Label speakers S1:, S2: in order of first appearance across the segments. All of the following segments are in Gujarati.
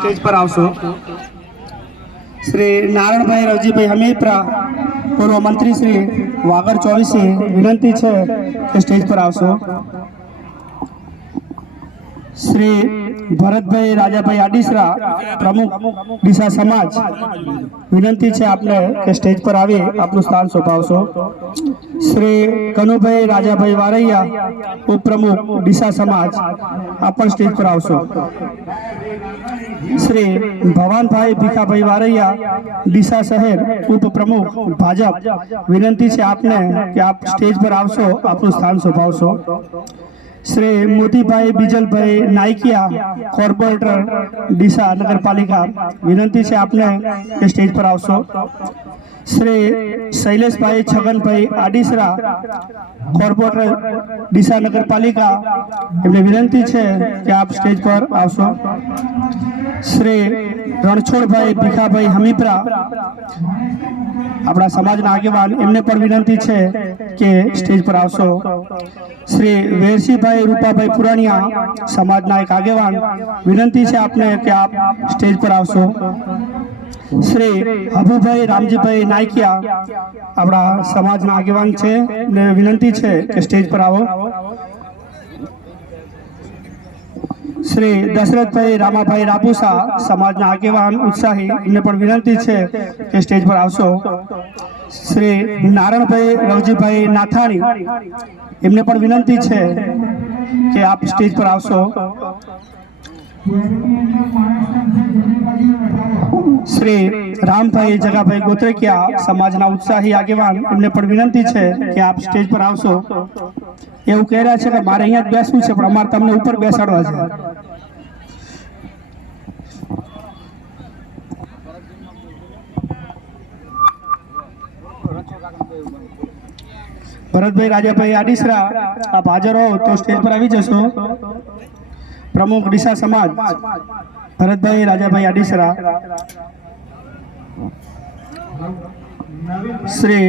S1: સ્ટેજ પર આવશો. શ્રી નારાયણભાઈ રવજીભાઈ હમીરપરા, પૂર્વ મંત્રી શ્રી વાગર ચોવીસી, વિનંતી છે કે સ્ટેજ પર આવશો. શ્રી ભરતભાઈ રાજાભાઈ આડીસરા, પ્રમુખ ડીસા સમાજ, વિનંતી છે આપને કે સ્ટેજ પર આવી આપનું સ્થાન સોંપાવશો શ્રી કનુભાઈ રાજાભાઈ વારૈયા, ઉપપ્રમુખ ડીસા સમાજ, આપ પણ સ્ટેજ પર આવશો. શ્રી ભવાનભાઈ ભીખાભાઈ વારૈયા ડીસા શહેર ઉપપ્રમુખ ભાજપ વિનંતી છે આપને કે આપ સ્ટેજ પર આવશો આપનું સ્થાન શોભાવશો શ્રી મોતીભાઈ બીજલભાઈ નાઇકિયા કોર્પોરેટર ડીસા નગરપાલિકા વિનંતી છે આપને કે સ્ટેજ પર આવશો શ્રી શૈલેષભાઈ છગનભાઈ આડીસરા કોર્પોરેટર ડીસા નગરપાલિકા એમને વિનંતી છે કે આપ સ્ટેજ પર આવશો શ્રી રણછોડભાઈ ભીખાભાઈ હમીપરા. આપણા સમાજના આગેવાન એમને પણ વિનંતી છે કે સ્ટેજ પર આવશો. શ્રી વેરસીભાઈ રૂપાભાઈ પુરાણિયા સમાજના એક આગેવાન, વિનંતી છે આપને કે આપ સ્ટેજ પર આવશો. શ્રી અભુભાઈ રામજીભાઈ નાયકિયા આપણા સમાજના આગેવાન છે ને વિનંતી છે કે સ્ટેજ પર આવો. શ્રી દશરથભાઈ રામાભાઈ રાપુસા સમાજના આગેવાન ઉત્સાહી, એમને પણ વિનંતી છે કે સ્ટેજ પર આવશો. શ્રી નારાયણભાઈ રવજીભાઈ નાથાણી, એમને પણ વિનંતી છે કે આપ સ્ટેજ પર આવશો. શ્રી રામભાઈ જગાભાઈ ગોત્રેકિયા સમાજના ઉત્સાહી આગેવાન, એમને પણ વિનંતી છે કે આપ સ્ટેજ પર આવશો. એવું કહી રહ્યા છે કે મારે અહીંયા જ બેસવું છે, પણ અમારે તમને ઉપર બેસાડવા છે. ભરતભાઈ રાજાભાઈ આડીસરા, આપ હાજર હો તો સ્ટેજ પર આવી જશો. પ્રમુખ ડીસા સમાજ. ભરતભાઈ રાજાભાઈ આડીસરા શ્રી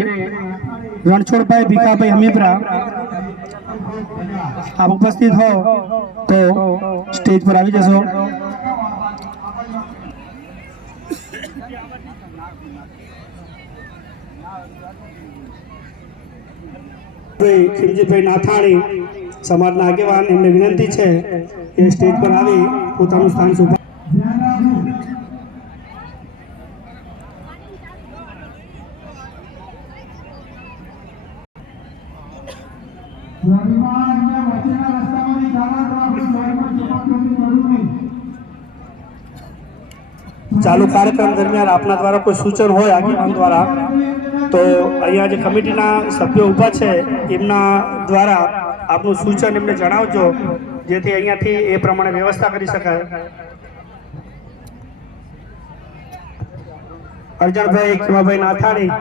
S1: રણછોડભાઈ ભીખાભાઈ હમીપરા આપ ઉપસ્થિત હો તો સ્ટેજ પર આવી જશો ભાઈ ખીમજીભાઈ નાથાણી સમાજના આગેવાન, એમને વિનંતી છે કે સ્ટેજ પર આવી પોતાનું સ્થાન શોભા ચાલુ કાર્યક્રમ દરમિયાન આપના દ્વારા કોઈ સૂચન હોય, આગેવાન દ્વારા, તો અહીંયા જે કમિટીના સભ્યો ઊભા છે, એમના દ્વારા આપનું સૂચન એમને જણાવજો, જેથી અહીંયાથી એ પ્રમાણે વ્યવસ્થા કરી શકાય. અર્જણભાઈ ખીમાભાઈ નાથાણી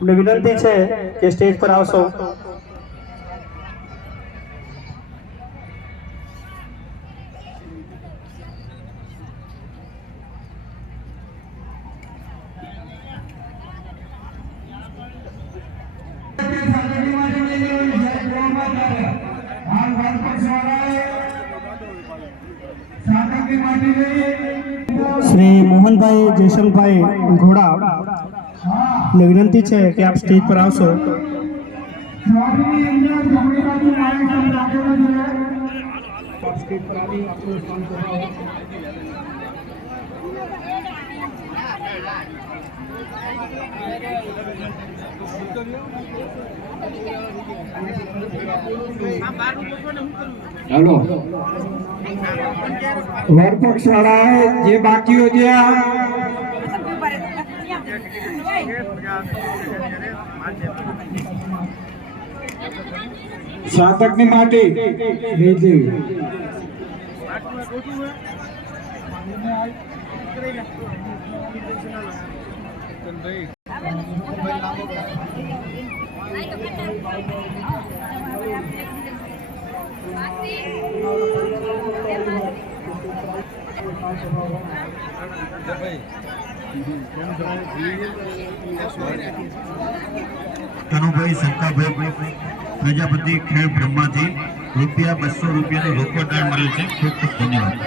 S1: એમને વિનંતી છે કે સ્ટેજ પર આવશો. શ્રી મોહનભાઈ જયશંકભાઈ ઘોડાને વિનંતી છે કે આપ સ્ટેજ પર આવશો. સ્ટેજ પર આવી આપણું સ્થાન.
S2: હેલો. વરપક્ષ વાળા જે બાકીઓ જે સાતકની માટી. લીધી
S3: કનુભાઈ શંકાભાઈ પ્રજાપતિ ખેડ બ્રહ્માથી રૂપિયા બસો રૂપિયાનો રોકડ દાન મળેલ છે. ખૂબ ખૂબ ધન્યવાદ.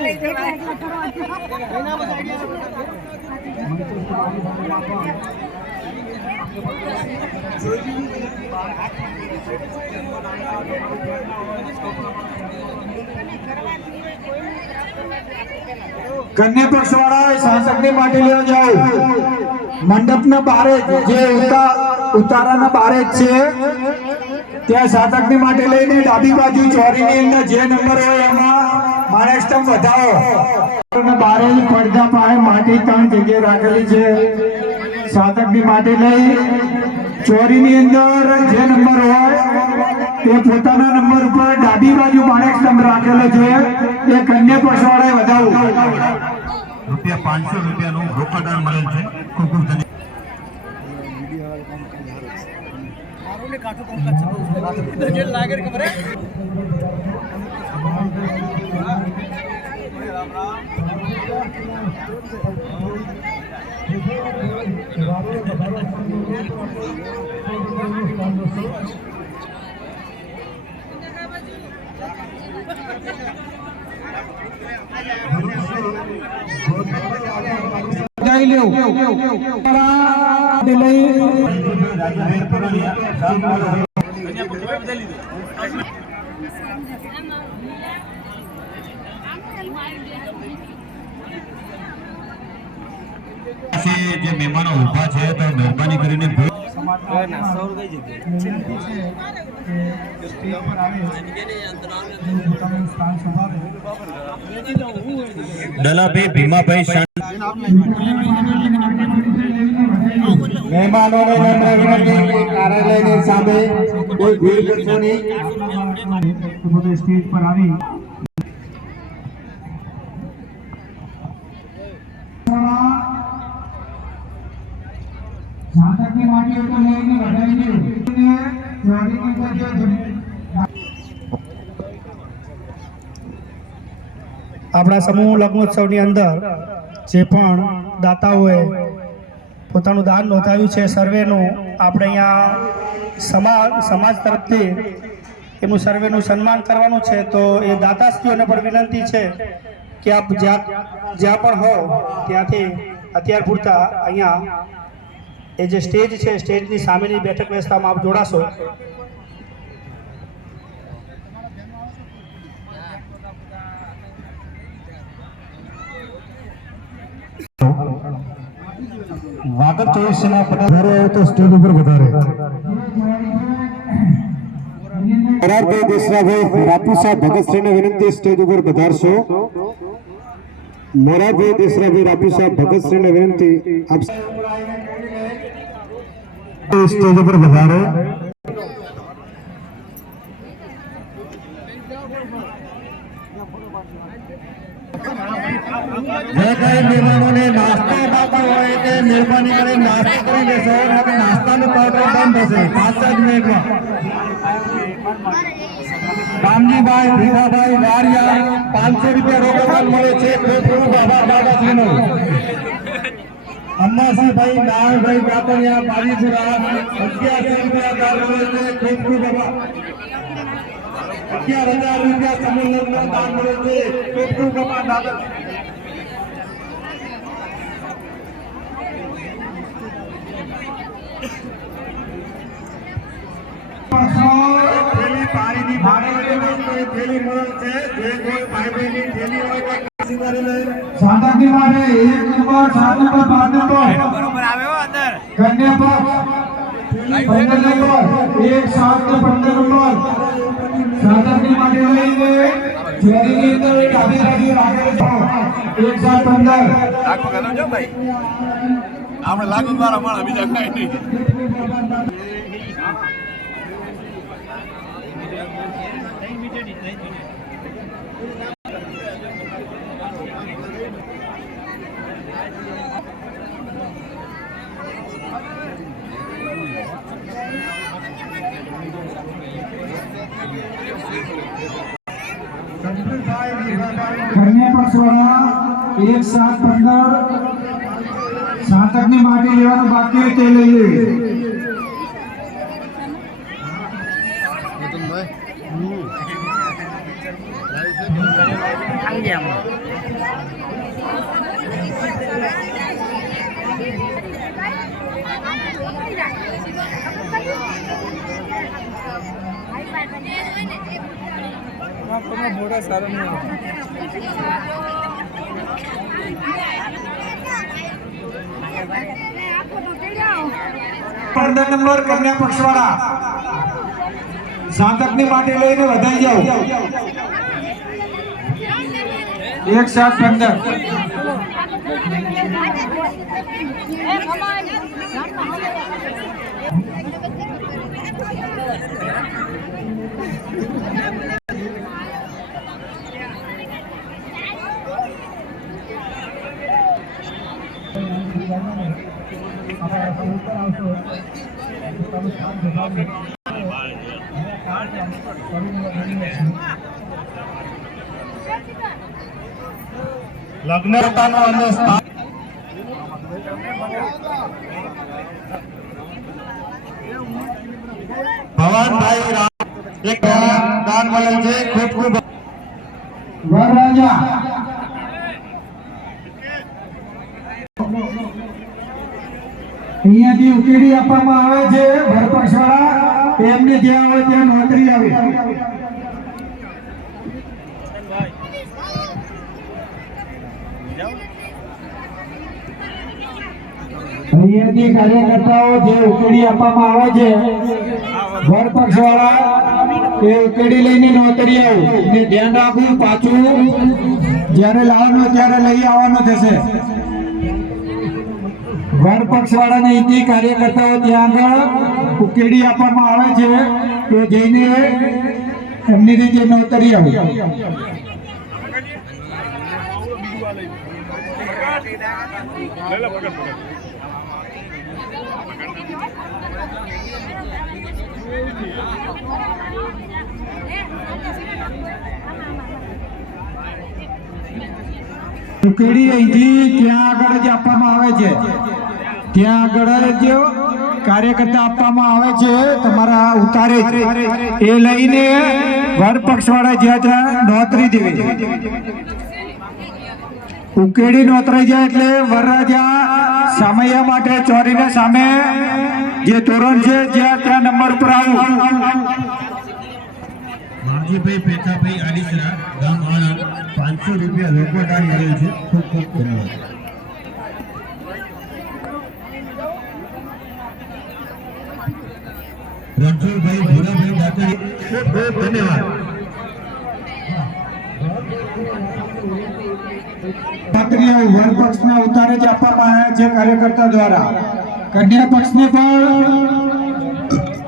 S4: લઈ
S2: કન્યા પક્ષ વાળા શાસકની માટે લેવા જાઓ મંડપના બારે જે ઉતા- ઉતારાના બારે જ છે. ત્યાં શાસકની માટે લઈને ડાબી બાજુ ચોરીની અંદર જે નંબર હોય એમાં સ્ટમ્પ વધાવો. બારે પડદા પાસે માટી ત્રણ જગ્યાએ રાખેલી છે. શાસકની માટે લઈ ચોરીની અંદર જે નંબર હોય તે પોતાના નંબર ઉપર ડાબી બાજુ માણેક સ્તંભ રાખેલો છે એ કન્યા પક્ષવાળાએ વધાવું.
S3: રૂપિયા પાંચસો રૂપિયાનું રોકડદાન મળેલ છે. ખૂબ ખૂબ ધન્યવાદ.
S2: જઈ લેવું
S3: રાજુભાઈ પરવાનિયા ગામ પાસે જે મહેમાનો ઊભા છે તો મહેરબાની કરીને ડલાભાઈ ભીમાભાઈ
S2: મહેમાનોને નમ્ર વિનંતી કાર્યાલયની સામે કોઈ ભીડ કરશો નહીં
S1: સ્ટેજ પર આવી. આપણા સમૂહ લગ્નોત્સવની અંદર જે પણ દાતાઓએ પોતાનું દાન નોંધાવ્યું છે, સર્વેનું, આપણે અહીંયા સમાજ સમાજ તરફથી એમનું સર્વેનું સન્માન કરવાનું છે, તો એ દાતાશ્રીઓને પણ વિનંતી છે કે આપ જ્યાં જ્યાં પણ હો ત્યાંથી અત્યાર પૂરતા અહીંયા એ જે સ્ટેજ છે સ્ટેજની સામેની બેઠક વ્યવસ્થામાં આપ જોડાશો.
S2: વાગડ ચોવીસના પધારે તો સ્ટેજ ઉપર વધારે.
S5: કરારભાઈ દેશરાભાઈ રાપુસા ભગતસિંહને વિનંતી સ્ટેજ ઉપર પધારશો. મોરારભાઈ દેશરાભાઈ રાપુસા ભગતસિંહને વિનંતી. આપ
S2: સ્ટેજ ઉપર વધારે નાસ્તો ખાતા હોય તે મહેરબાની કરી નાસ્તો કરી દેશો નકર નાસ્તાનું કાઉન્ટર બંધ થશે. પાંચ જ મિનિટમાં. રામજીભાઈ પાંચસો રૂપિયા રોકડ મળે છે. ખૂબ અમ્માસીભાઈ નારાયણભાઈ કાપડિયા બાજીપુરા, અગિયારસો રૂપિયા દાન ખૂબ ખૂબ અગિયાર હજાર રૂપિયા સમૂહ દાન મળે છે ખૂબ ખૂબ દાદા થેલી પાણીની ભાડે થેલી મળે છે, જે કોઈ ભાઈ બહેનની થેલી હોય કરી લે
S6: માટે એક નંબર સાત નંબર પાંચ નંબર. કન્યા પક્ષ પંદર નંબર એક સાત ને પંદર નંબર. સાધકની માટે લઈને જેની અંદર ડાબી બાજુ રાખેલ છે એક સાત પંદર.
S7: આપણે લાગુ દ્વારા અમારા બીજા કઈ નહીં.
S6: કન્યા પક્ષ વાળા એક સાત પંદર. સાતકની માટી લેવાનું બાકી તે લઈ લે.
S2: પંદર નંબર કન્યા પક્ષવાળા. સાંતકની માટે લઈને વધાઈ જાવ એક સાત પંદર.
S5: લગ્નતાનો અને સ્થાન. ભવાનભાઈ એક દાન મળે છે ખૂબ ખૂબ.
S6: વરરાજા અહીંયાથી ઉકેડી આપવામાં આવે છે ભરપક્ષવાળા એમને જ્યાં આવે ત્યાં નોકરી આવે. કાર્યકર્તાઓ જે ઉકેડી આપવામાં આવે છે ભરપક્ષવાળા એ ઉકેડી લઈને નોકરી આવું. ને ધ્યાન રાખવું પાછું. જ્યારે લાવવાનું ત્યારે લઈ આવવાનું થશે. વન પક્ષ વાળાને અહીંથી કાર્યકર્તાઓ ત્યાં આગળ ઉકેડી આપવામાં આવે છે તો જઈને એમની રીતે નોતરી આવે. ઉકેડી અહીંથી ત્યાં આગળ જ આપવામાં આવે છે. ત્યાં આગળ જ કાર્યકર્તા આપવામાં આવે છે, તમારા ઉતારે. એ લઈને વર પક્ષવાળા જ્યાં ત્યાં નોતરી દેવી ઉકેડી નોતરાઈ જાય એટલે વરરાજા સમયા માટે ચોરીને સામે જે તોરણ છે, જ્યાં ત્યાં નંબર પર આવું.
S3: માણજીભાઈ પેથાભાઈ આડીસરા, ગામ આણંદ. પાંચસો રૂપિયા લોકો દાન છે. ખૂબ ખૂબ ધન્યવાદ. રણછોડભાઈ ભૂરાભાઈ દાતરી ખૂબ ખૂબ ધન્યવાદ
S6: વર પક્ષના ઉતારે જ આપવામાં આવ્યા છે કાર્યકર્તા દ્વારા. કન્યા પક્ષને પણ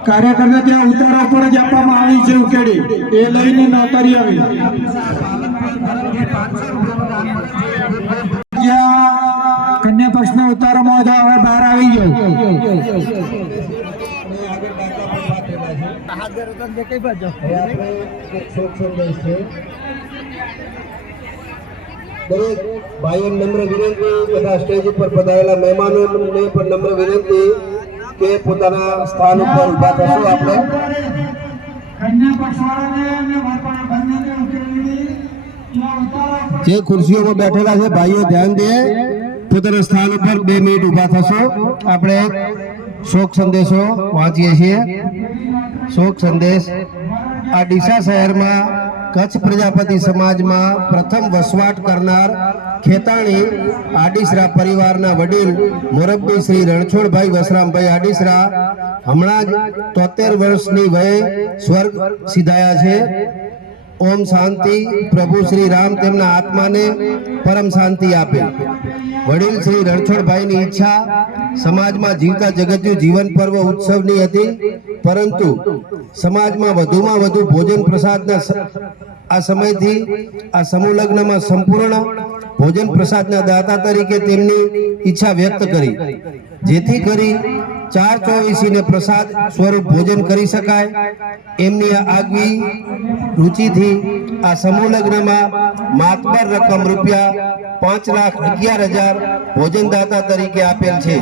S6: કાર્યકર્તા ત્યાં ઉતારા ઉપર જ આપવામાં આવી છે ઉકેડી. એ લઈને નોતરી આવી.
S5: દરેક ભાઈઓને નમ્ર વિનંતી તથા સ્ટેજ ઉપર પધારેલા મહેમાનોને પણ નમ્ર વિનંતી કે પોતાના સ્થાન ઉપર ઊભા થશો આપણે
S6: કન્યા પક્ષવાળાને અને વર પક્ષ બંનેને ઉકેલી ત્યાં ઉતારા ઉપર
S5: જે ખુરશીઓમાં બેઠેલા છે ભાઈઓ ધ્યાન દે પોતાના સ્થાન ઉપર બે મિનિટ ઊભા થશો આપણે શોક સંદેશો વાંચીએ છીએ શોક સંદેશ. આ ડીસા શહેરમાં કચ્છ પ્રજાપતિ સમાજમાં પ્રથમ વસવાટ કરનાર ખેતાણી આડીસરા પરિવારના વડીલ મોરબ્બી શ્રી રણછોડભાઈ વસરામભાઈ આડીસરા હમણાં જ તોતેર વર્ષની વયે સ્વર્ગ સિધાયા છે. ઓમ શાંતિ, પ્રભુ શ્રી રામ તેમના આત્માને પરમ શાંતિ આપે. વડીલ શ્રી રણછોડભાઈની ઈચ્છા, સમાજમાં જીવતા જગતનું જીવન પર્વ ઉત્સવની હતી, પરંતુ સમાજમાં વધુમાં વધુ ભોજન પ્રસાદના આ સમયથી આ સમૂહ લગ્નમાં સંપૂર્ણ ભોજન પ્રસાદના દાતા તરીકે તેમની ઈચ્છા વ્યક્ત કરી. જેથી કરી ચાર ચોવીસીને પ્રસાદ સ્વરૂપ ભોજન કરી શકાય. એમની આગવી રુચિથી આ સમૂહ લગ્નમાં માતબર રકમ રૂપિયા પાંચ લાખ અગિયાર હજાર ભોજનદાતા તરીકે આપેલ છે.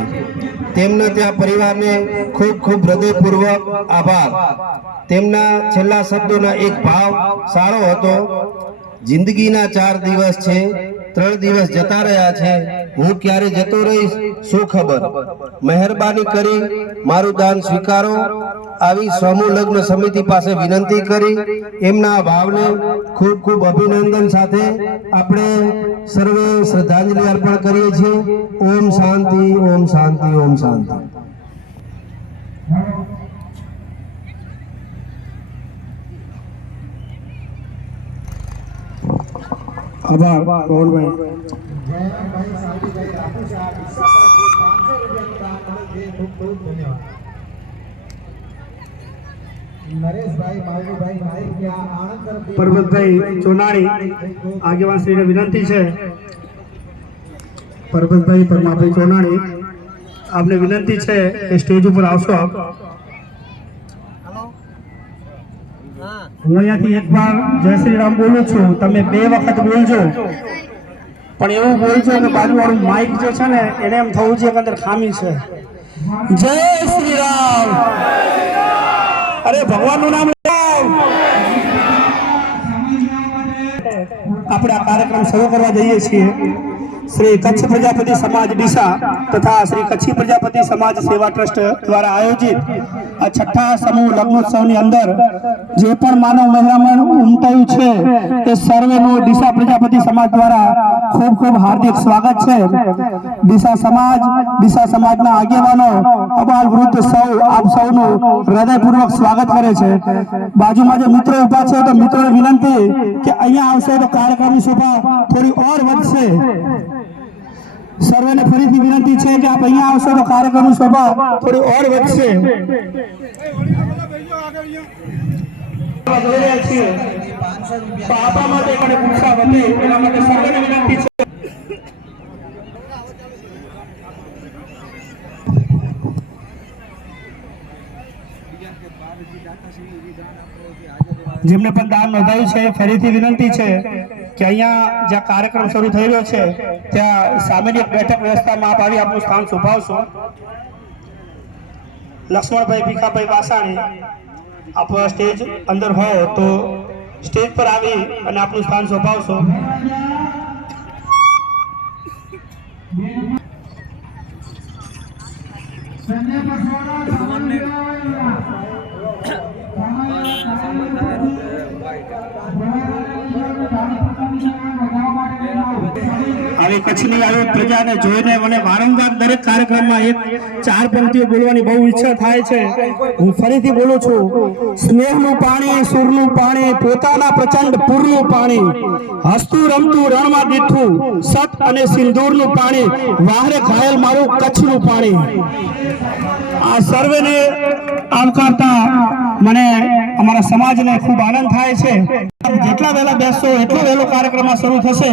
S5: તેમના ત્યાં પરિવારને ખૂબ ખૂબ હૃદયપૂર્વક આભાર. તેમના છેલ્લા શબ્દોના એક ભાવ સારો હતો. જિંદગીના ચાર દિવસ છે, ત્રણ દિવસ જતા રહ્યા છે. હું ક્યારે જતો રહીશ, શું ખબર? મહેરબાની કરી મારું દાન સ્વીકારો. આવી સમૂહ લગ્ન સમિતિ પાસે વિનંતી કરી. એમના ભાવને ખૂબ ખૂબ અભિનંદન સાથે આપણે સર્વે શ્રદ્ધાંજલિ અર્પણ કરીએ છીએ. ઓમ શાંતિ ઓમ શાંતિ ઓમ શાંતિ.
S1: આભાર પવનભાઈ પરબતભાઈ ચોનાણી આગેવાન શ્રીને વિનંતી છે. પરબતભાઈ પરમાભાઈ ચોનાણી આપને વિનંતી છે કે સ્ટેજ ઉપર આવશો આપ. હું અહીંયાથી એક વાર જય શ્રી રામ બોલું છું. તમે બે વખત બોલજો. પણ એવું બોલજો કે બાજુવાળું માઇક જે છે ને, એને એમ થવું છે અંદર ખામી છે. જય શ્રી રામ અરે, ભગવાનનું નામ આપણે આ કાર્યક્રમ શરૂ કરવા જઈએ છીએ. શ્રી કચ્છ પ્રજાપતિ સમાજ ડીસા તથા શ્રી કચ્છી પ્રજાપતિ સમાજ સેવા ટ્રસ્ટ દ્વારા આયોજિત આ છઠ્ઠા સમૂહ લગ્નોત્સવની અંદર જે પણ માનવ મહેરામણ ઉમટાયું છે તે સર્વેનું ડીસા પ્રજાપતિ સમાજ દ્વારા ખૂબ ખૂબ હાર્દિક સ્વાગત છે. ડીસા સમાજ, ડીસા સમાજના આગેવાનો અબાલ વૃદ્ધ સૌ, આપ સૌનું હૃદયપૂર્વક સ્વાગત કરે છે. બાજુમાં જે મિત્રો ઊભા છે, તો મિત્રોને વિનંતી કે અહીંયા આવશે તો કાર્યક્રમની શોભા થોડી ઓર વધશે. સર્વેને ફરીથી વિનંતી છે કે આપ અહીંયા આવશો તો કાર્યક્રમની શોભા થોડી ઓર વધશે. તો આપણા માટે પૂછા વધે. એના માટે સર્વેને વિનંતી છે. જેમને પણ દાન નોંધાયું છે, ફરીથી વિનંતી છે કે અહીંયા જ્યાં કાર્યક્રમ શરૂ થઈ રહ્યો છે, ત્યાં સામેની બેઠક વ્યવસ્થામાં આપ આવી આપનું સ્થાન શોભાવશો. લક્ષ્મણભાઈ, ભીખાભાઈ વાસાણી આપ સ્ટેજ અંદર હોય તો સ્ટેજ પર આવી અને આપનું સ્થાન શોભાવશો. કચ્છની આવી પ્રજાને જોઈને મને વારંવાર દરેક કાર્યક્રમમાં એક ચાર પંક્તિઓ બોલવાની બહુ ઈચ્છા થાય છે. હું ફરીથી બોલું છું, સ્નેહનું પાણી, સૂરનું પાણી, પોતાના પ્રચંડ પૂરનું પાણી, હસતું રમતું રણમાં દીઠું સત અને સિંદૂરનું પાણી, વાહરે ઘાયલ મારું કચ્છનું પાણી. આ સર્વેને આવકારતા મને અમારા સમાજને ખૂબ આનંદ થાય છે. જેટલા વહેલા બેસશો, એટલો વહેલો કાર્યક્રમ શરૂ થશે.